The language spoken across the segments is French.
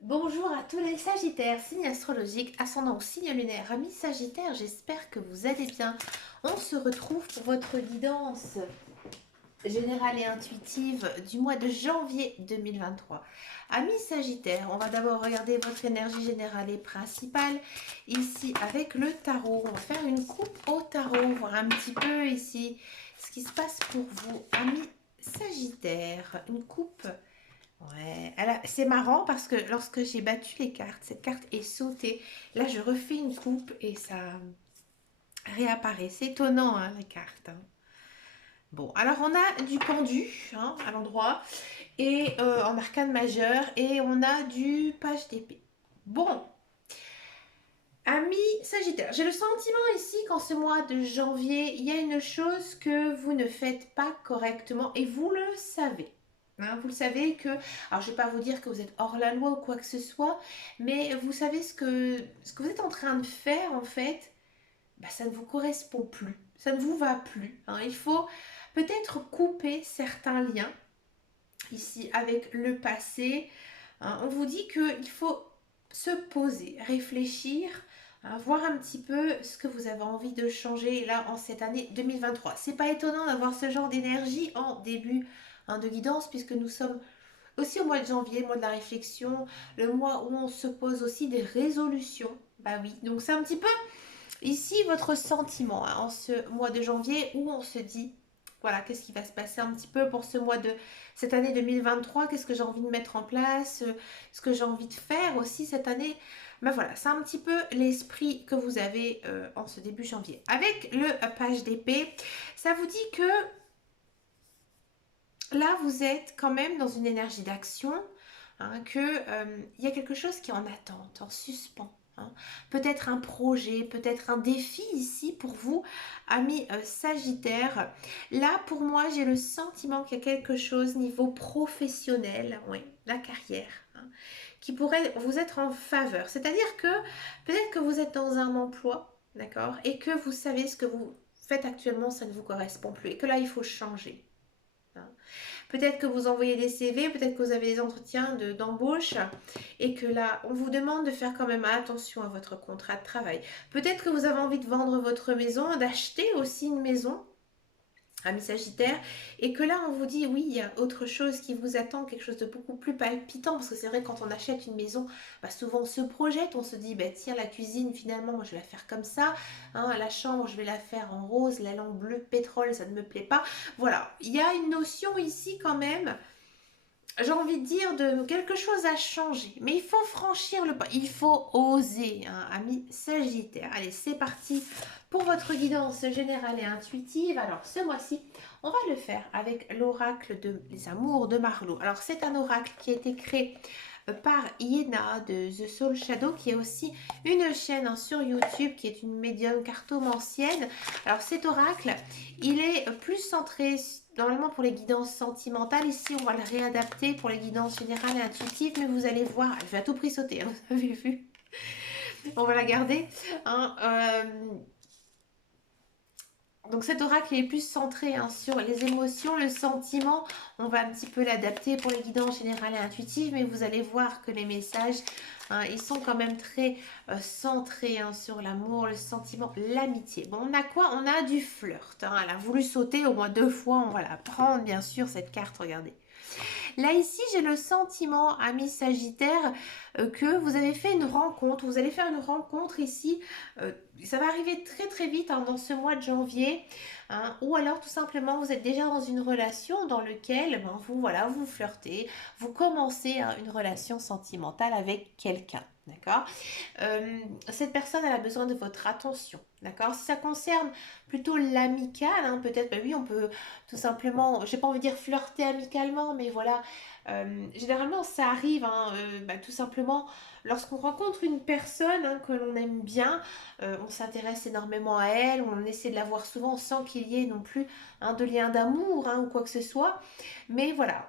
Bonjour à tous les Sagittaires, signe astrologique, ascendant au signe lunaire, amis Sagittaires, j'espère que vous allez bien. On se retrouve pour votre guidance générale et intuitive du mois de janvier 2023. Amis Sagittaires, on va d'abord regarder votre énergie générale et principale ici avec le tarot. On va faire une coupe au tarot, voir un petit peu ici ce qui se passe pour vous, amis Sagittaires. Une coupe. Ouais, c'est marrant parce que lorsque j'ai battu les cartes, cette carte est sautée. Là, je refais une coupe et ça réapparaît. C'est étonnant, hein, la carte, hein. Bon, alors on a du pendu, hein, à l'endroit et en arcane majeur et on a du page d'épée. Bon, amis Sagittaire, j'ai le sentiment ici qu'en ce mois de janvier, il y a une chose que vous ne faites pas correctement et vous le savez. Hein, vous le savez que, alors je ne vais pas vous dire que vous êtes hors la loi ou quoi que ce soit, mais vous savez ce que vous êtes en train de faire en fait, bah, ça ne vous correspond plus, ça ne vous va plus, hein. Il faut peut-être couper certains liens ici avec le passé, hein. On vous dit qu'il faut se poser, réfléchir, hein, voir un petit peu ce que vous avez envie de changer là en cette année 2023. C'est pas étonnant d'avoir ce genre d'énergie en début, hein, de guidance puisque nous sommes aussi au mois de janvier, mois de la réflexion, le mois où on se pose aussi des résolutions. Bah oui, donc c'est un petit peu ici votre sentiment, hein, en ce mois de janvier où on se dit, voilà, qu'est-ce qui va se passer un petit peu pour ce mois de cette année 2023, qu'est-ce que j'ai envie de mettre en place, ce que j'ai envie de faire aussi cette année. Ben voilà, c'est un petit peu l'esprit que vous avez en ce début janvier. Avec le page d'épée, ça vous dit que là, vous êtes quand même dans une énergie d'action, hein, que il y a quelque chose qui est en attente, en suspens, hein. Peut-être un projet, peut-être un défi ici pour vous, amis Sagittaire. Là, pour moi, j'ai le sentiment qu'il y a quelque chose niveau professionnel, oui, la carrière, hein, qui pourrait vous être en faveur. C'est-à-dire que peut-être que vous êtes dans un emploi, d'accord, et que vous savez ce que vous faites actuellement, ça ne vous correspond plus, et que là, il faut changer, hein. Peut-être que vous envoyez des CV, peut-être que vous avez des entretiens d'embauche et que là, on vous demande de faire quand même attention à votre contrat de travail. Peut-être que vous avez envie de vendre votre maison, d'acheter aussi une maison, ami Sagittaire, et que là on vous dit oui, il y a autre chose qui vous attend, quelque chose de beaucoup plus palpitant, parce que c'est vrai quand on achète une maison, bah souvent on se projette, on se dit bah tiens, la cuisine finalement moi je vais la faire comme ça, hein, la chambre je vais la faire en rose, la lampe bleue pétrole ça ne me plaît pas. Voilà, il y a une notion ici quand même, j'ai envie de dire, de quelque chose à changer. Mais il faut franchir le pas, il faut oser, hein, ami Sagittaire. Allez, c'est parti pour votre guidance générale et intuitive. Alors, ce mois-ci, on va le faire avec l'oracle de les amours de Marlowe. Alors, c'est un oracle qui a été créé par Iena de The Soul Shadow, qui est aussi une chaîne, hein, sur YouTube, qui est une médium cartomancienne. Alors, cet oracle, il est plus centré normalement pour les guidances sentimentales. Ici, on va le réadapter pour les guidances générales et intuitives, mais vous allez voir, elle va à tout prix sauter, hein, vous avez vu. On va la garder, hein. Donc cet oracle est plus centré, hein, sur les émotions, le sentiment. On va un petit peu l'adapter pour les guidances générales et intuitives, mais vous allez voir que les messages, hein, ils sont quand même très centrés, hein, sur l'amour, le sentiment, l'amitié. Bon, on a quoi? On a du flirt, hein. Elle a voulu sauter au moins 2 fois. On va la prendre, bien sûr, cette carte, regardez. Là, ici, j'ai le sentiment, ami Sagittaire, que vous avez fait une rencontre. Vous allez faire une rencontre ici. Ça va arriver très très vite, hein, dans ce mois de janvier, hein, ou alors tout simplement vous êtes déjà dans une relation dans laquelle ben, vous, voilà, vous flirtez, vous commencez, hein, une relation sentimentale avec quelqu'un. D'accord. Cette personne, elle a besoin de votre attention. D'accord. Si ça concerne plutôt l'amical, hein, peut-être, bah oui, on peut tout simplement, j'ai pas envie de dire flirter amicalement, mais voilà. Généralement, ça arrive, hein, bah, tout simplement lorsqu'on rencontre une personne, hein, que l'on aime bien, on s'intéresse énormément à elle, on essaie de la voir souvent sans qu'il y ait non plus, hein, de lien d'amour, hein, ou quoi que ce soit. Mais voilà,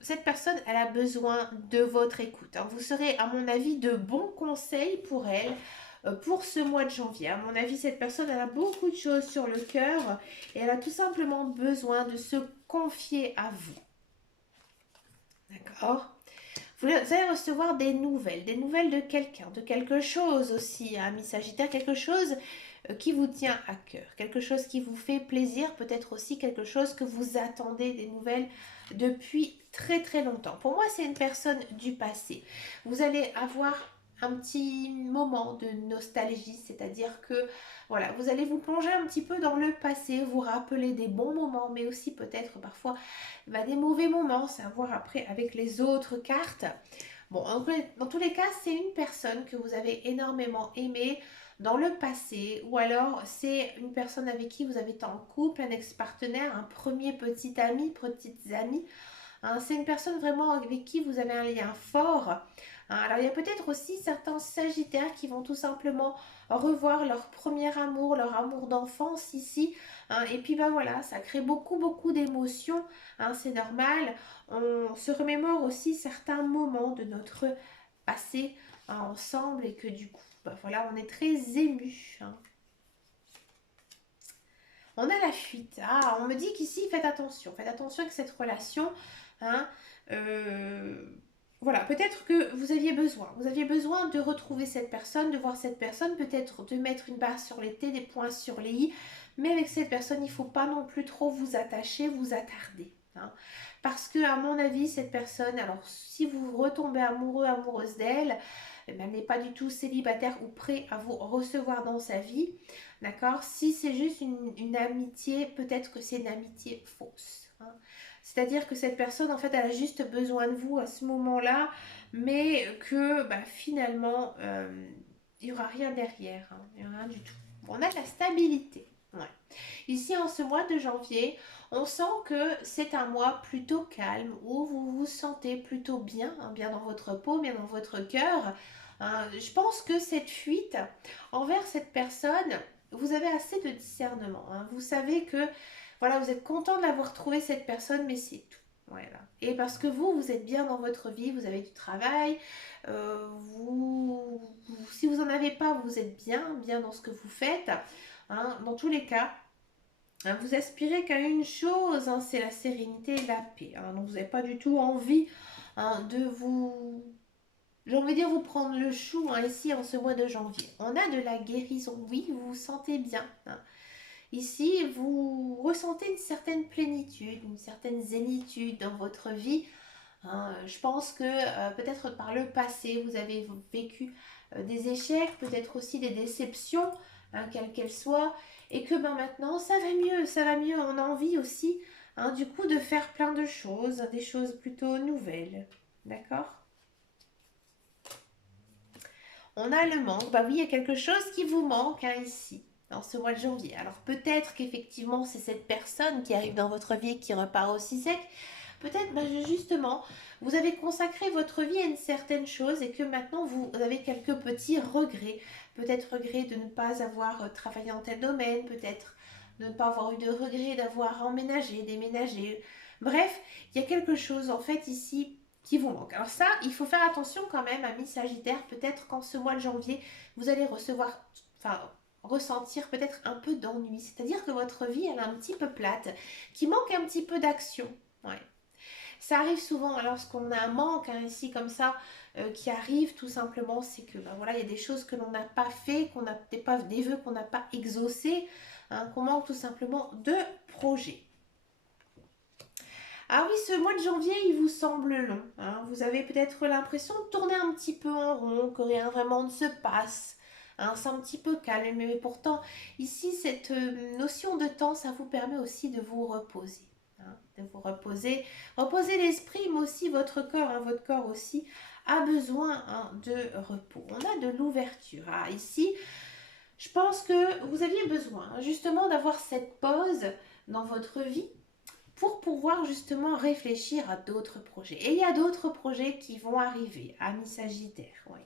cette personne, elle a besoin de votre écoute, hein. Vous serez, à mon avis, de bons conseils pour elle. Pour ce mois de janvier. À mon avis, cette personne, elle a beaucoup de choses sur le cœur et elle a tout simplement besoin de se confier à vous. D'accord. Vous allez recevoir des nouvelles de quelqu'un, de quelque chose aussi, hein, ami Sagittaire, quelque chose qui vous tient à cœur, quelque chose qui vous fait plaisir, peut-être aussi quelque chose que vous attendez des nouvelles depuis très très longtemps. Pour moi, c'est une personne du passé. Vous allez avoir un petit moment de nostalgie, c'est-à-dire que voilà, vous allez vous plonger un petit peu dans le passé, vous rappeler des bons moments, mais aussi peut-être parfois des mauvais moments, savoir après avec les autres cartes. Bon, dans tous les cas, c'est une personne que vous avez énormément aimée dans le passé, ou alors c'est une personne avec qui vous avez été en couple, un ex-partenaire, un premier petit ami, petites amies. Hein, c'est une personne vraiment avec qui vous avez un lien fort. Hein, alors il y a peut-être aussi certains sagittaires qui vont tout simplement revoir leur premier amour, leur amour d'enfance ici. Hein, et puis voilà, ça crée beaucoup d'émotions. Hein, c'est normal. On se remémore aussi certains moments de notre passé, hein, ensemble, et que du coup, voilà, on est très ému. Hein. On a la fuite. Ah, on me dit qu'ici, faites attention avec cette relation. Hein. Euh, voilà, peut-être que vous aviez besoin de retrouver cette personne, de voir cette personne, peut-être de mettre une barre sur les T, des points sur les I, mais avec cette personne, il ne faut pas non plus trop vous attacher, vous attarder. Hein. Parce que, à mon avis, cette personne, alors si vous retombez amoureux, amoureuse d'elle, eh ben, elle n'est pas du tout célibataire ou prêt à vous recevoir dans sa vie. D'accord. Si c'est juste une amitié, peut-être que c'est une amitié fausse. Hein. C'est-à-dire que cette personne, en fait, elle a juste besoin de vous à ce moment-là, mais que finalement, il n'y aura rien derrière. Hein. Il n'y aura rien du tout. On a de la stabilité. Ouais. Ici, en ce mois de janvier, on sent que c'est un mois plutôt calme, où vous vous sentez plutôt bien, hein, bien dans votre peau, bien dans votre cœur. Hein. Je pense que cette fuite envers cette personne, vous avez assez de discernement. Hein. Vous savez que voilà, vous êtes content de l'avoir trouvé cette personne, mais c'est tout. Voilà. Et parce que vous êtes bien dans votre vie, vous avez du travail, si vous n'en avez pas, vous êtes bien dans ce que vous faites. Hein. Dans tous les cas, hein, vous aspirez qu'à une chose, hein, c'est la sérénité et la paix. Hein. Donc vous n'avez pas du tout envie, hein, de vous j'ai envie de dire vous prendre le chou, hein, ici en ce mois de janvier. On a de la guérison, oui, vous vous sentez bien. Hein. Ici, vous ressentez une certaine plénitude, une certaine zénitude dans votre vie. Hein. Je pense que peut-être par le passé, vous avez vécu des échecs, peut-être aussi des déceptions, hein, quelles qu'elles soient, et que maintenant, ça va mieux, ça va mieux. On a envie aussi, hein, du coup, de faire plein de choses, des choses plutôt nouvelles. D'accord. On a le manque. Bah oui, il y a quelque chose qui vous manque, hein, ici, dans ce mois de janvier. Alors peut-être qu'effectivement, c'est cette personne qui arrive dans votre vie et qui repart aussi sec. Peut-être, justement, vous avez consacré votre vie à une certaine chose et que maintenant, vous avez quelques petits regrets. Peut-être regret de ne pas avoir travaillé en tel domaine, peut-être de ne pas avoir eu de regret d'avoir emménagé, déménagé. Bref, il y a quelque chose, en fait, ici qui vous manque. Alors ça, il faut faire attention quand même, amis Sagittaire, peut-être qu'en ce mois de janvier, vous allez ressentir peut-être un peu d'ennui. C'est-à-dire que votre vie, elle est un petit peu plate, qui manque un petit peu d'action. Ouais. Ça arrive souvent lorsqu'on a un manque, hein, ici comme ça, qui arrive tout simplement, c'est que voilà, il y a des choses que l'on n'a pas fait, qu'on n'a peut-être pas des vœux qu'on n'a pas exaucés, hein, qu'on manque tout simplement de projets. Ah oui, ce mois de janvier, il vous semble long. Hein. Vous avez peut-être l'impression de tourner un petit peu en rond, que rien vraiment ne se passe. Hein. C'est un petit peu calme, mais pourtant, ici, cette notion de temps, ça vous permet aussi de vous reposer. Hein, de vous reposer. Reposer l'esprit, mais aussi votre corps. Hein. Votre corps aussi a besoin, hein, de repos. On a de l'ouverture. Ah, ici, je pense que vous aviez besoin, hein, justement d'avoir cette pause dans votre vie pour pouvoir justement réfléchir à d'autres projets. Et il y a d'autres projets qui vont arriver, amis Sagittaire, oui.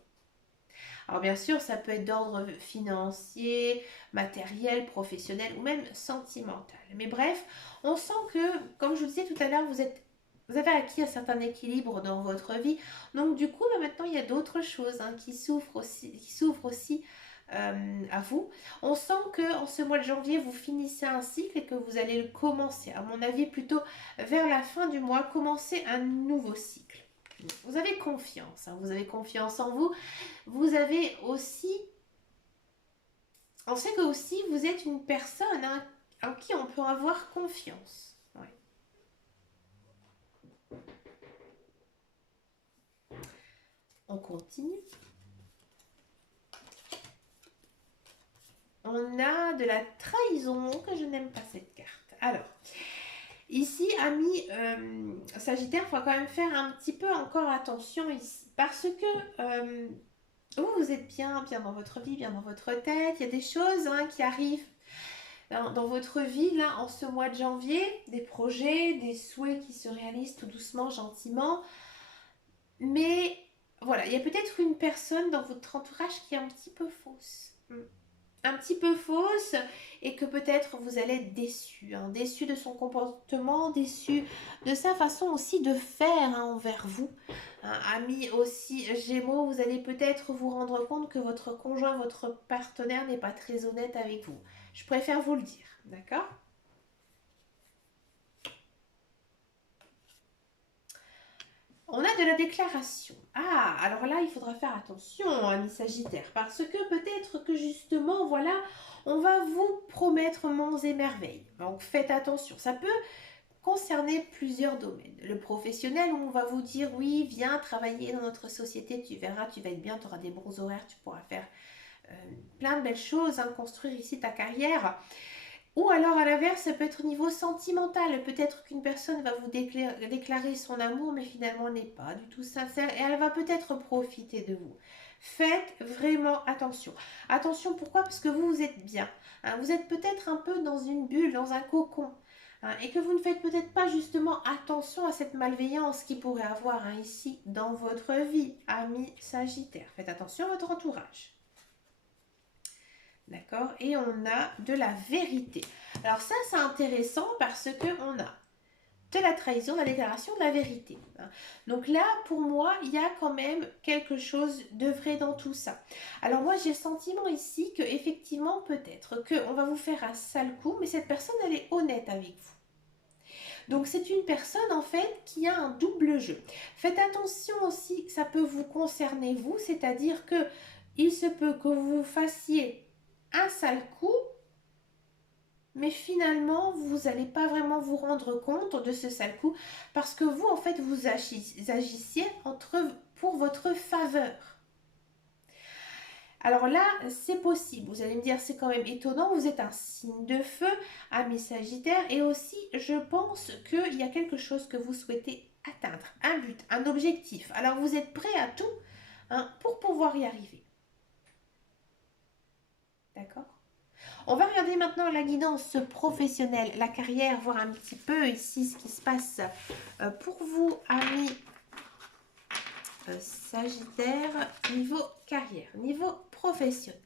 Alors bien sûr, ça peut être d'ordre financier, matériel, professionnel ou même sentimental. Mais bref, on sent que, comme je vous disais tout à l'heure, vous avez acquis un certain équilibre dans votre vie. Donc du coup, maintenant, il y a d'autres choses, hein, qui s'ouvrent aussi à vous. On sent que en ce mois de janvier, vous finissez un cycle et que vous allez le commencer. À mon avis, plutôt vers la fin du mois, commencer un nouveau cycle. Vous avez confiance, hein, vous avez confiance en vous. Vous avez aussi... On sait que aussi vous êtes une personne, hein, en qui on peut avoir confiance. Ouais. On continue. On a de la trahison, que je n'aime pas cette carte. Alors, ici, amis Sagittaire, il faut quand même faire un petit peu encore attention ici. Parce que vous êtes bien dans votre vie, bien dans votre tête. Il y a des choses, hein, qui arrivent dans votre vie, là, en ce mois de janvier. Des projets, des souhaits qui se réalisent tout doucement, gentiment. Mais voilà, il y a peut-être une personne dans votre entourage qui est un petit peu fausse. Un petit peu fausse, et que peut-être vous allez être déçu, hein, déçu de son comportement, déçu de sa façon aussi de faire, hein, envers vous. Amis aussi Gémeaux, vous allez peut-être vous rendre compte que votre conjoint, votre partenaire n'est pas très honnête avec vous. Je préfère vous le dire, d'accord? On a de la déclaration. Ah, alors là, il faudra faire attention, amis Sagittaire, parce que peut-être que justement, voilà, on va vous promettre monts et merveilles. Donc faites attention, ça peut concerner plusieurs domaines. Le professionnel, on va vous dire, oui, viens travailler dans notre société, tu verras, tu vas être bien, tu auras des bons horaires, tu pourras faire plein de belles choses, hein, construire ici ta carrière. Ou alors à l'inverse, ça peut être au niveau sentimental. Peut-être qu'une personne va vous déclarer son amour, mais finalement n'est pas du tout sincère, et elle va peut-être profiter de vous. Faites vraiment attention. Attention, pourquoi? Parce que vous êtes bien. Hein, vous êtes peut-être un peu dans une bulle, dans un cocon. Hein, et que vous ne faites peut-être pas justement attention à cette malveillance qui pourrait avoir, hein, ici dans votre vie, amis Sagittaire. Faites attention à votre entourage. D'accord? Et on a de la vérité. Alors ça, c'est intéressant parce qu'on a de la trahison, de la déclaration de la vérité. Donc là, pour moi, il y a quand même quelque chose de vrai dans tout ça. Alors moi, j'ai le sentiment ici que effectivement, peut-être qu'on va vous faire un sale coup, mais cette personne, elle est honnête avec vous. Donc c'est une personne en fait qui a un double jeu. Faites attention aussi que ça peut vous concerner vous, c'est-à-dire que il se peut que vous fassiez un sale coup, mais finalement vous n'allez pas vraiment vous rendre compte de ce sale coup, parce que vous en fait vous agissiez pour votre faveur. Alors là, c'est possible. Vous allez me dire, c'est quand même étonnant. Vous êtes un signe de feu, ami Sagittaire. Et aussi, je pense qu'il y a quelque chose que vous souhaitez atteindre. Un but, un objectif. Alors, vous êtes prêt à tout, hein, pour pouvoir y arriver. D'accord? On va regarder maintenant la guidance professionnelle, la carrière, voir un petit peu ici ce qui se passe pour vous, amis Sagittaire, niveau carrière, niveau professionnel.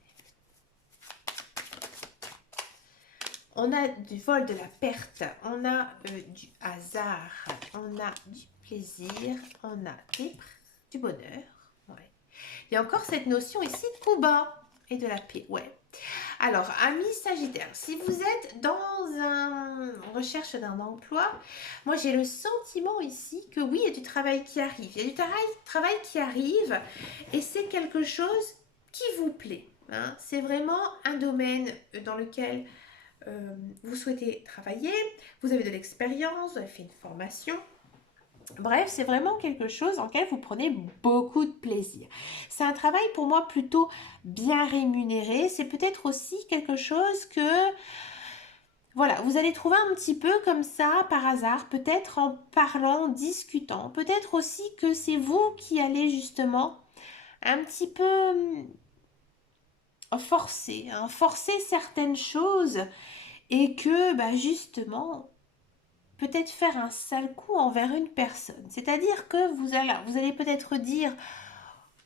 On a du vol de la perte, on a du hasard, on a du plaisir, on a du bonheur. Ouais. Il y a encore cette notion ici de coup bas et de la paix. Ouais. Alors, amis Sagittaire, si vous êtes dans une recherche d'un emploi, moi j'ai le sentiment ici que oui, il y a du travail qui arrive. Il y a du travail qui arrive, et c'est quelque chose qui vous plaît. Hein. C'est vraiment un domaine dans lequel vous souhaitez travailler, vous avez de l'expérience, vous avez fait une formation. Bref, c'est vraiment quelque chose en lequel vous prenez beaucoup de plaisir. C'est un travail pour moi plutôt bien rémunéré. C'est peut-être aussi quelque chose que, voilà, vous allez trouver un petit peu comme ça par hasard, peut-être en parlant, en discutant. Peut-être aussi que c'est vous qui allez justement un petit peu forcer certaines choses, et que justement peut-être faire un sale coup envers une personne. C'est-à-dire que vous allez peut-être dire,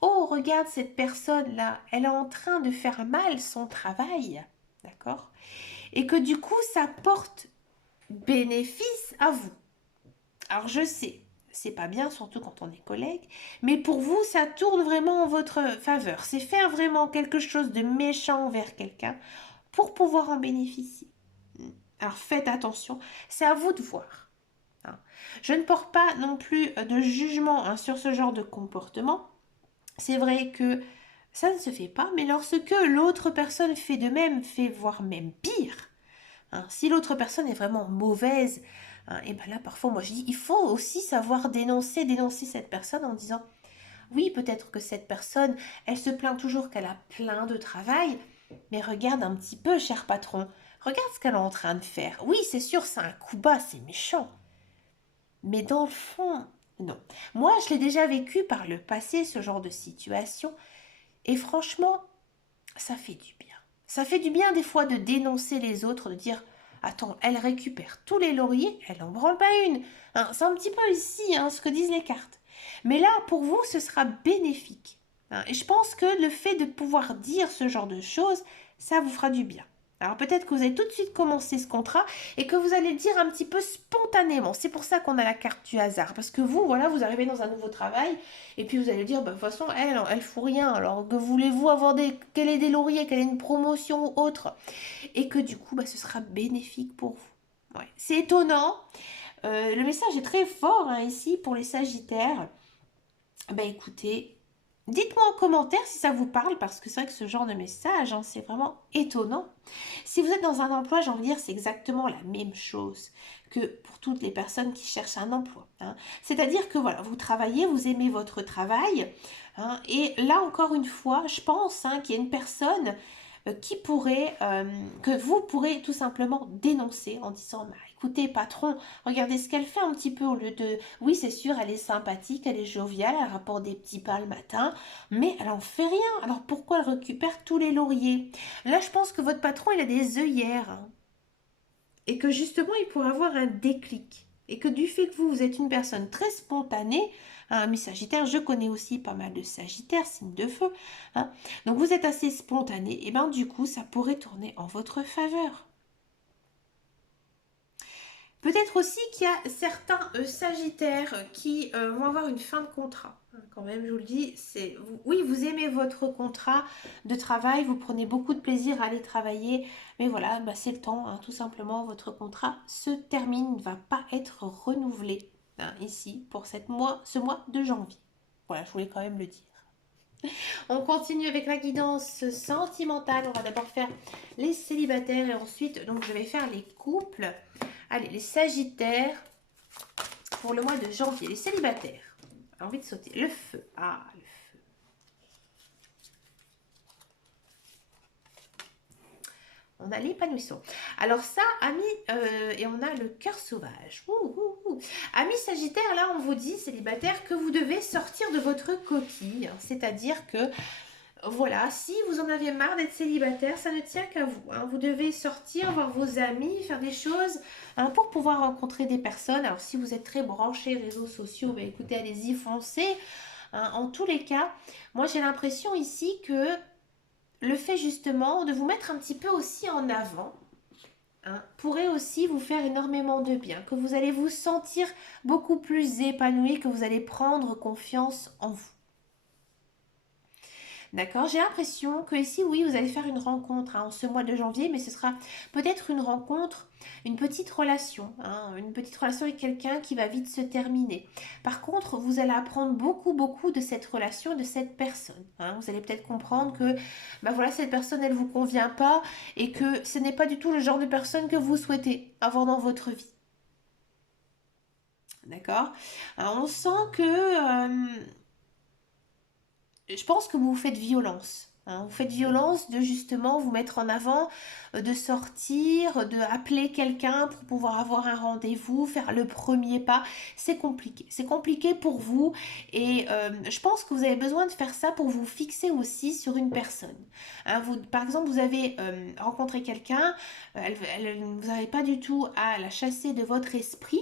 oh regarde cette personne-là, elle est en train de faire mal son travail, d'accord? Et que du coup ça porte bénéfice à vous. Alors je sais, c'est pas bien, surtout quand on est collègue, mais pour vous ça tourne vraiment en votre faveur. C'est faire vraiment quelque chose de méchant envers quelqu'un pour pouvoir en bénéficier. Alors faites attention, c'est à vous de voir. hein. Je ne porte pas non plus de jugement hein, sur ce genre de comportement. C'est vrai que ça ne se fait pas, mais lorsque l'autre personne fait de même, fait voire même pire, hein, si l'autre personne est vraiment mauvaise, hein, et bien là parfois moi je dis il faut aussi savoir dénoncer cette personne en disant oui peut-être que cette personne elle se plaint toujours qu'elle a plein de travail, mais regarde un petit peu cher patron, regarde ce qu'elle est en train de faire. Oui c'est sûr c'est un coup bas, c'est méchant, mais dans le fond non. Moi je l'ai déjà vécu par le passé ce genre de situation et franchement ça fait du bien. Ça fait du bien des fois de dénoncer les autres, de dire attends, elle récupère tous les lauriers, elle n'en branle pas une. Hein, c'est un petit peu ici hein, ce que disent les cartes. Mais là, pour vous, ce sera bénéfique. Hein, et je pense que le fait de pouvoir dire ce genre de choses, ça vous fera du bien. Alors peut-être que vous allez tout de suite commencer ce contrat et que vous allez le dire un petit peu spontanément. C'est pour ça qu'on a la carte du hasard. Parce que vous, voilà, vous arrivez dans un nouveau travail et puis vous allez dire, bah, de toute façon, elle fout rien. Alors que voulez-vous avoir qu'elle ait des lauriers, qu'elle ait une promotion ou autre. Et que du coup, bah, ce sera bénéfique pour vous. Ouais. C'est étonnant. Le message est très fort hein, ici pour les Sagittaires. Bah écoutez, dites-moi en commentaire si ça vous parle, parce que c'est vrai que ce genre de message, hein, c'est vraiment étonnant. Si vous êtes dans un emploi, j'ai envie de dire, c'est exactement la même chose que pour toutes les personnes qui cherchent un emploi. Hein. C'est-à-dire que voilà, vous travaillez, vous aimez votre travail, hein, et là encore une fois, je pense hein, qu'il y a une personne que vous pourrez tout simplement dénoncer en disant bah, écoutez patron, regardez ce qu'elle fait un petit peu au lieu de oui c'est sûr elle est sympathique, elle est joviale, elle rapporte des petits pains le matin, mais elle en fait rien, alors pourquoi elle récupère tous les lauriers? Là je pense que votre patron il a des œillères hein, et que justement il pourrait avoir un déclic. Et que du fait que vous êtes une personne très spontanée, hein, mais Sagittaire, je connais aussi pas mal de Sagittaires, signe de feu, hein, donc vous êtes assez spontané, et bien du coup ça pourrait tourner en votre faveur. Peut-être aussi qu'il y a certains Sagittaires qui vont avoir une fin de contrat. Hein, quand même, je vous le dis, oui, vous aimez votre contrat de travail, vous prenez beaucoup de plaisir à aller travailler, mais voilà, bah, c'est le temps, hein, tout simplement, votre contrat se termine, ne va pas être renouvelé hein, ici pour ce mois de janvier. Voilà, je voulais quand même le dire. On continue avec la guidance sentimentale. On va d'abord faire les célibataires et ensuite, donc je vais faire les couples. Allez, les Sagittaires pour le mois de janvier. Les célibataires. J'ai envie de sauter. Le feu. Ah, le feu. On a l'épanouissement. Alors ça, amis, et on a le cœur sauvage. Amis Sagittaires, là, on vous dit, célibataire, que vous devez sortir de votre coquille. C'est-à-dire que voilà, si vous en avez marre d'être célibataire, ça ne tient qu'à vous. Hein. Vous devez sortir, voir vos amis, faire des choses hein, pour pouvoir rencontrer des personnes. Alors si vous êtes très branché réseaux sociaux, bah, écoutez, allez-y, foncez. Hein. En tous les cas, moi j'ai l'impression ici que le fait justement de vous mettre un petit peu aussi en avant, hein, pourrait aussi vous faire énormément de bien, que vous allez vous sentir beaucoup plus épanoui, que vous allez prendre confiance en vous. D'accord, j'ai l'impression que ici, oui, vous allez faire une rencontre hein, en ce mois de janvier, mais ce sera peut-être une rencontre, une petite relation avec quelqu'un qui va vite se terminer. Par contre, vous allez apprendre beaucoup de cette relation, de cette personne. Hein. Vous allez peut-être comprendre que, bah voilà, cette personne, elle vous convient pas et que ce n'est pas du tout le genre de personne que vous souhaitez avoir dans votre vie. D'accord. Alors, on sent que je pense que vous vous faites violence. Hein. Vous faites violence de justement vous mettre en avant, de sortir, de appeler quelqu'un pour pouvoir avoir un rendez-vous, faire le premier pas. C'est compliqué. C'est compliqué pour vous et je pense que vous avez besoin de faire ça pour vous fixer aussi sur une personne. Hein, par exemple, vous avez rencontré quelqu'un, vous n'avez pas du tout à la chasser de votre esprit.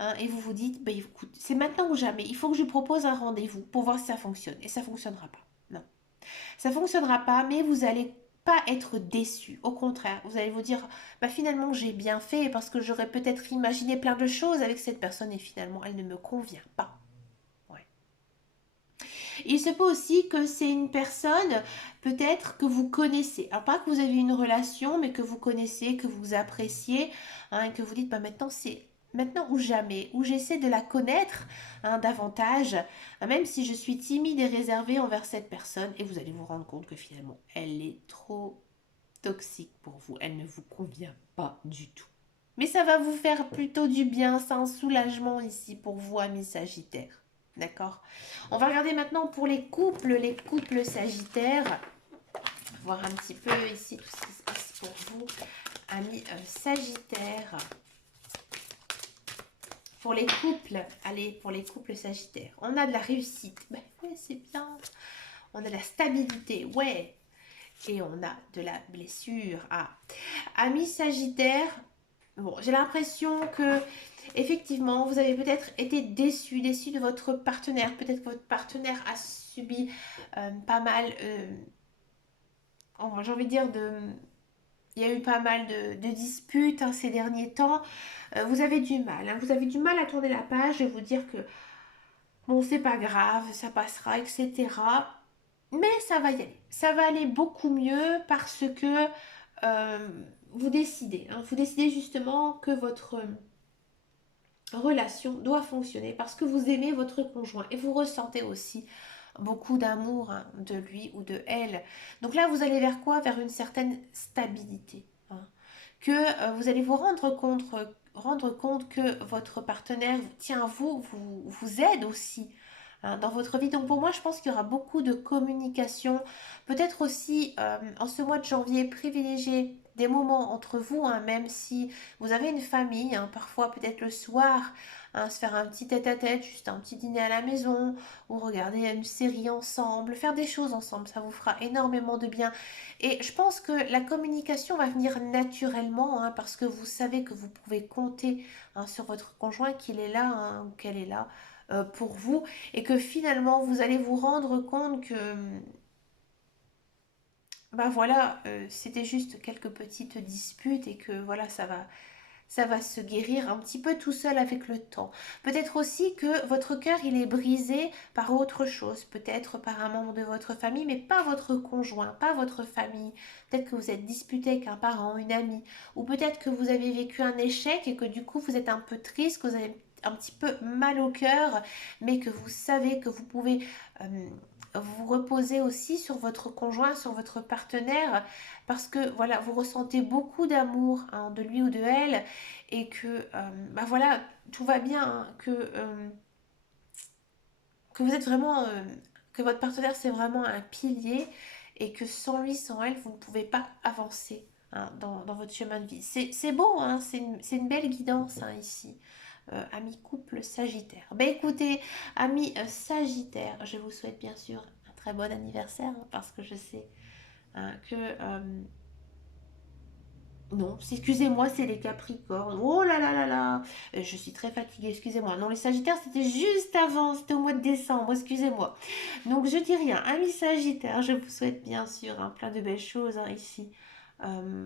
Hein, et vous vous dites, bah, écoute, c'est maintenant ou jamais, il faut que je propose un rendez-vous pour voir si ça fonctionne. Et ça ne fonctionnera pas. Non. Ça ne fonctionnera pas, mais vous n'allez pas être déçu. Au contraire, vous allez vous dire, bah, finalement j'ai bien fait parce que j'aurais peut-être imaginé plein de choses avec cette personne et finalement elle ne me convient pas. Ouais. Il se peut aussi que c'est une personne peut-être que vous connaissez. Alors pas que vous avez une relation, mais que vous connaissez, que vous appréciez, hein, et que vous dites, bah, maintenant c'est maintenant ou jamais, où j'essaie de la connaître davantage, même si je suis timide et réservée envers cette personne, et vous allez vous rendre compte que finalement, elle est trop toxique pour vous, elle ne vous convient pas du tout. Mais ça va vous faire plutôt du bien, c'est un soulagement ici pour vous, amis Sagittaires. D'accord. On va regarder maintenant pour les couples Sagittaires. Voir un petit peu ici tout ce qui se passe pour vous, amis Sagittaires. Pour les couples, allez, pour les couples Sagittaires, on a de la réussite. Ben ouais, c'est bien. On a de la stabilité, ouais. Et on a de la blessure. Ah, amis Sagittaires, bon, j'ai l'impression que effectivement, vous avez peut-être été déçu de votre partenaire. Peut-être que votre partenaire a subi pas mal, j'ai envie de dire, il y a eu pas mal de disputes ces derniers temps. Vous avez du mal. Vous avez du mal à tourner la page et vous dire que bon, c'est pas grave, ça passera, etc. Mais ça va y aller. Ça va aller beaucoup mieux parce que euh, vous décidez. Vous décidez justement que votre relation doit fonctionner parce que vous aimez votre conjoint et vous ressentez aussi beaucoup d'amour de lui ou de elle. Donc là, vous allez vers quoi? Vers une certaine stabilité. Que vous allez vous rendre compte que votre partenaire tient à vous, vous aide aussi dans votre vie. Donc pour moi, je pense qu'il y aura beaucoup de communication. Peut-être aussi en ce mois de janvier, privilégier des moments entre vous, même si vous avez une famille, parfois peut-être le soir, se faire un petit tête-à-tête, juste un petit dîner à la maison, ou regarder une série ensemble, faire des choses ensemble, ça vous fera énormément de bien. Et je pense que la communication va venir naturellement, parce que vous savez que vous pouvez compter sur votre conjoint, qu'il est là ou qu'elle est là pour vous, et que finalement vous allez vous rendre compte que bah voilà, c'était juste quelques petites disputes et que voilà, ça va se guérir un petit peu tout seul avec le temps. Peut-être aussi que votre cœur, il est brisé par autre chose, peut-être par un membre de votre famille, mais pas votre conjoint, pas votre famille. Peut-être que vous êtes disputé avec un parent, une amie, ou peut-être que vous avez vécu un échec et que du coup vous êtes un peu triste, que vous avez un petit peu mal au cœur, mais que vous savez que vous pouvez vous reposer aussi sur votre conjoint, sur votre partenaire, parce que voilà, vous ressentez beaucoup d'amour de lui ou de elle, et que bah voilà, tout va bien, que vous êtes vraiment, que votre partenaire c'est vraiment un pilier, et que sans lui, sans elle, vous ne pouvez pas avancer dans votre chemin de vie. C'est beau, c'est une belle guidance ici. Amis couple Sagittaire. Ben écoutez, amis Sagittaire, je vous souhaite bien sûr un très bon anniversaire, parce que je sais que non, excusez-moi, c'est les Capricornes. Oh là là là là, je suis très fatiguée, excusez-moi. Non, les Sagittaires, c'était juste avant, c'était au mois de décembre, excusez-moi. Donc, je dis rien. Amis Sagittaires, je vous souhaite bien sûr plein de belles choses ici.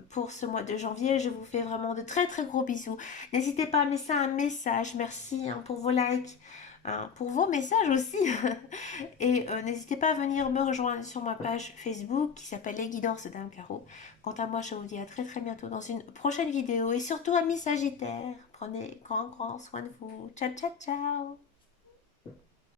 Pour ce mois de janvier, je vous fais vraiment de très très gros bisous. N'hésitez pas à me laisser un message. Merci pour vos likes, pour vos messages aussi. Et n'hésitez pas à venir me rejoindre sur ma page Facebook qui s'appelle Les Guidances d'Anne Caro. Quant à moi, je vous dis à très très bientôt dans une prochaine vidéo. Et surtout, amis Sagittaires, prenez grand grand soin de vous. Ciao ciao ciao.